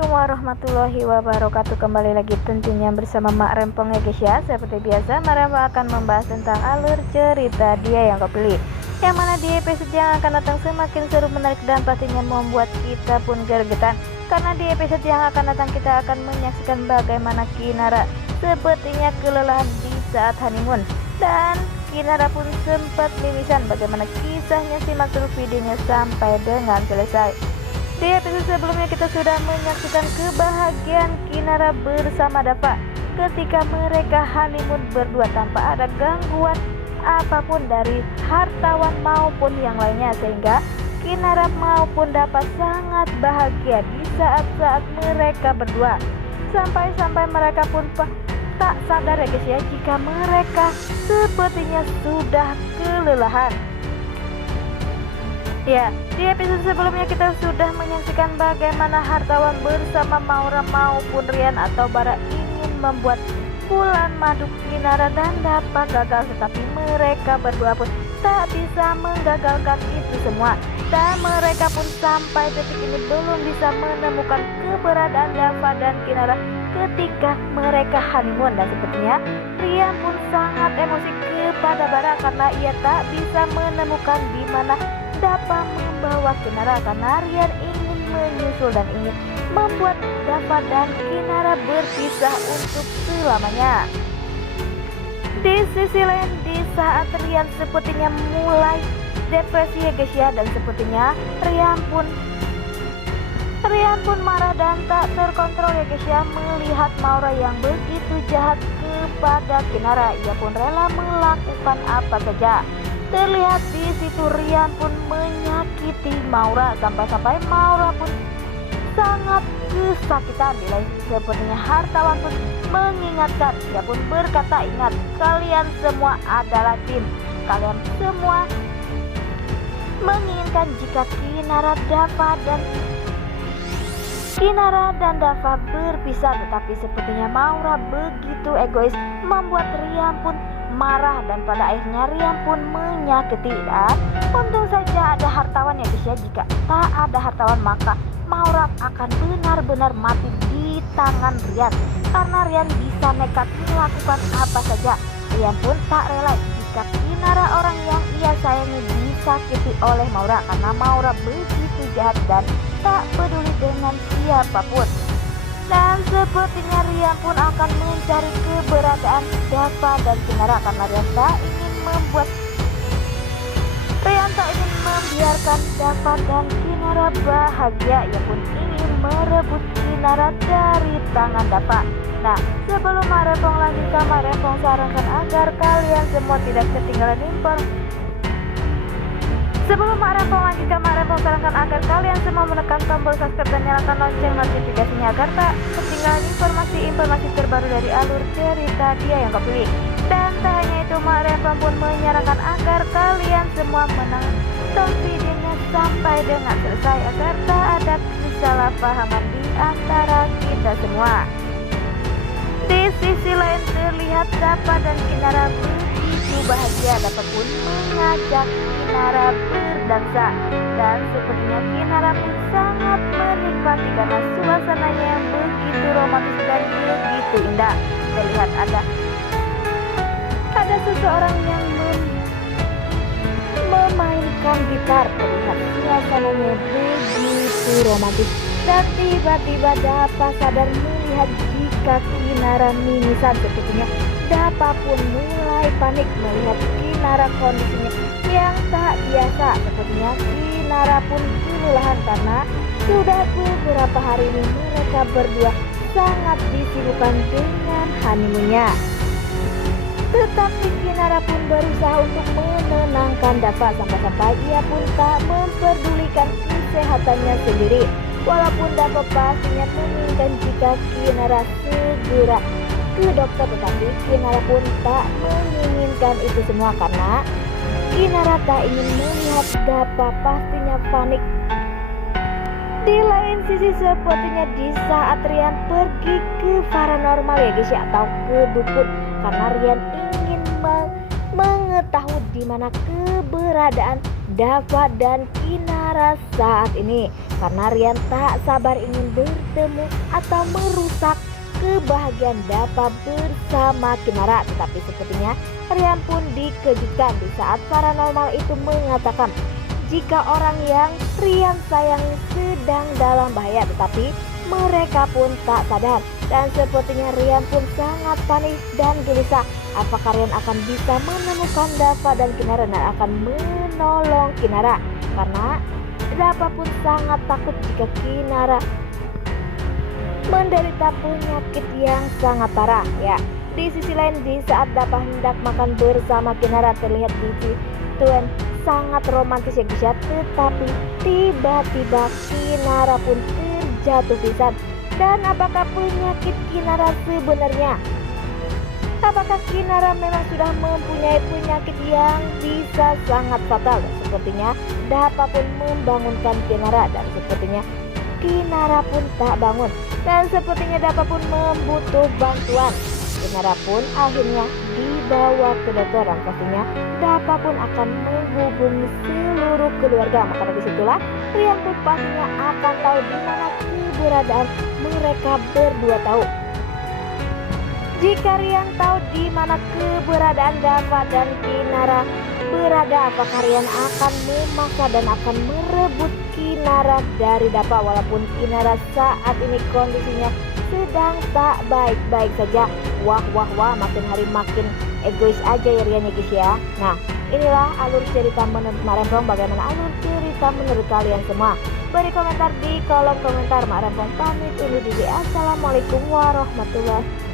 Assalamualaikum warahmatullahi wabarakatuh. Kembali lagi tentunya bersama Mak Rempong ya guys ya. Seperti biasa Mak Rempong akan membahas tentang alur cerita Dia Yang Kau Pilih, yang mana di episode yang akan datang semakin seru, menarik, dan pastinya membuat kita pun gergetan. Karena di episode yang akan datang kita akan menyaksikan bagaimana Kinara sepertinya kelelahan di saat honeymoon, dan Kinara pun sempat mimisan. Bagaimana kisahnya, simak terus videonya sampai dengan selesai. Di episode sebelumnya kita sudah menyaksikan kebahagiaan Kinara bersama Dava ketika mereka honeymoon berdua tanpa ada gangguan apapun dari hartawan maupun yang lainnya, sehingga Kinara maupun Dava sangat bahagia di saat-saat mereka berdua. Sampai-sampai mereka pun tak sadar ya guys ya, jika mereka sepertinya sudah kelelahan. Ya, di episode sebelumnya kita sudah menyaksikan bagaimana hartawan bersama Maura maupun Rian atau Bara ingin membuat bulan madu Kinara dan Dava gagal, tetapi mereka berdua pun tak bisa menggagalkan itu semua, dan mereka pun sampai detik ini belum bisa menemukan keberadaan Dava dan Kinara ketika mereka honeymoon. Dan sepertinya Rian pun sangat emosi kepada Bara karena ia tak bisa menemukan di mana Dava membawa Kinara, karena Rian ingin menyusul dan ingin membuat Dava dan Kinara berpisah untuk selamanya. Di sisi lain, di saat Rian sepertinya mulai depresi ya guys ya, dan sepertinya Rian pun marah dan tak terkontrol ya guys ya, melihat Maura yang begitu jahat kepada Kinara. Ia pun rela melakukan apa saja. Terlihat di situ Rian pun menyakiti Maura, sampai-sampai Maura pun sangat kesakitan. Di lain sepertinya hartawan pun mengingatkan. Dia pun berkata, ingat, kalian semua adalah tim. Kalian semua menginginkan jika Kinara dan Dava berpisah, tetapi sepertinya Maura begitu egois membuat Rian pun marah, dan pada akhirnya Rian pun menyakiti. Dan untung saja ada hartawan ya guys ya, jika tak ada hartawan maka Maura akan benar-benar mati di tangan Rian, karena Rian bisa nekat melakukan apa saja. Rian pun tak rela jika Kinara, orang yang ia sayangi, disakiti oleh Maura, karena Maura begitu jahat dan tak peduli dengan siapapun. Dan sepertinya Rian pun akan mencari keberadaan Dava dan Kinara, karena Rian tak ingin membiarkan Dava dan Kinara bahagia. Ia pun ingin merebut Kinara dari tangan Dava. Nah, sebelum Mak Rempong lanjutkan, Mak Rempong sarankan agar kalian semua tidak ketinggalan Mak Rempong sarankan agar kalian semua menekan tombol subscribe dan nyalakan lonceng notifikasinya agar tak ketinggalan informasi terbaru dari alur cerita Dia Yang Kau Pilih. Dan tak hanya itu, Mak Rempong pun menyarankan agar kalian semua menonton videonya sampai dengan selesai agar tak ada kesalahpahaman di antara kita semua. Di sisi lain terlihat Dava dan Kinara begitu bahagia. Dava pun mengajak Kinara berdansa, dan sepertinya Kinara pun sangat menikmati karena suasananya yang begitu romantis dan begitu indah. Terlihat ada seseorang yang memainkan gitar. Terlihat suasananya begitu romantis, dan tiba-tiba Dava sadar melihat jika Kinara mimisan. Sepertinya Dava pun mulai panik melihat Kinara kondisinya yang tak biasa. Sepertinya Kinara pun kelelahan karena sudah beberapa hari ini mereka berdua sangat disibukkan dengan honeymoonnya. Tetapi Kinara pun berusaha untuk menenangkan Dava, sampai-sampai ia pun tak memperdulikan kesehatannya sendiri. Walaupun Dava pastinya menginginkan jika Kinara segera ke dokter, tetapi Kinara pun tak menginginkan itu semua karena Kinara tak ingin melihat Dava pastinya panik. Di lain sisi sepertinya di saat Rian pergi ke paranormal ya guys ya, atau ke dukun, karena Rian ingin mengetahui di mana keberadaan Dava dan Kinara saat ini. karena Rian tak sabar ingin bertemu atau merusak kebahagiaan Dapa bersama Kinara. Tetapi sepertinya Rian pun dikejutkan di saat paranormal itu mengatakan jika orang yang Rian sayangi sedang dalam bahaya, tetapi mereka pun tak sadar. Dan sepertinya Rian pun sangat panik dan gelisah. Apakah Rian akan bisa menemukan Dapa dan Kinara dan akan menolong Kinara? Karena Dapa pun sangat takut jika Kinara menderita penyakit yang sangat parah ya. Di sisi lain, di saat Dapa hendak makan bersama Kinara, terlihat di Tuen sangat romantis ya guys ya. Tetapi tiba-tiba Kinara pun terjatuh pingsan. Dan apakah penyakit Kinara sebenarnya? Apakah Kinara memang sudah mempunyai penyakit yang bisa sangat fatal? Sepertinya Dapa pun membangunkan Kinara dan sepertinya Kinara pun tak bangun. Dan sepertinya Dapa pun membutuh bantuan. Kinara pun akhirnya dibawa ke dokter dan pastinya Dapa pun akan menghubungi seluruh keluarga. Maka dari situlah Rian pun pastinya akan tahu di mana keberadaan mereka berdua tahu. Jika Rian tahu di mana keberadaan Dapa dan Kinara berada, apakah Rian akan memaksa dan akan merebut Kinara dari Dapa? Walaupun Kinara saat ini kondisinya sedang tak baik-baik saja. Wah, makin hari makin egois aja ya Rian ya guys ya. Nah, inilah alur cerita menurut Mak Rempong. Bagaimana alur cerita menurut kalian semua? Beri komentar di kolom komentar. Mak Rempong pamit undur diri. Assalamualaikum warahmatullahi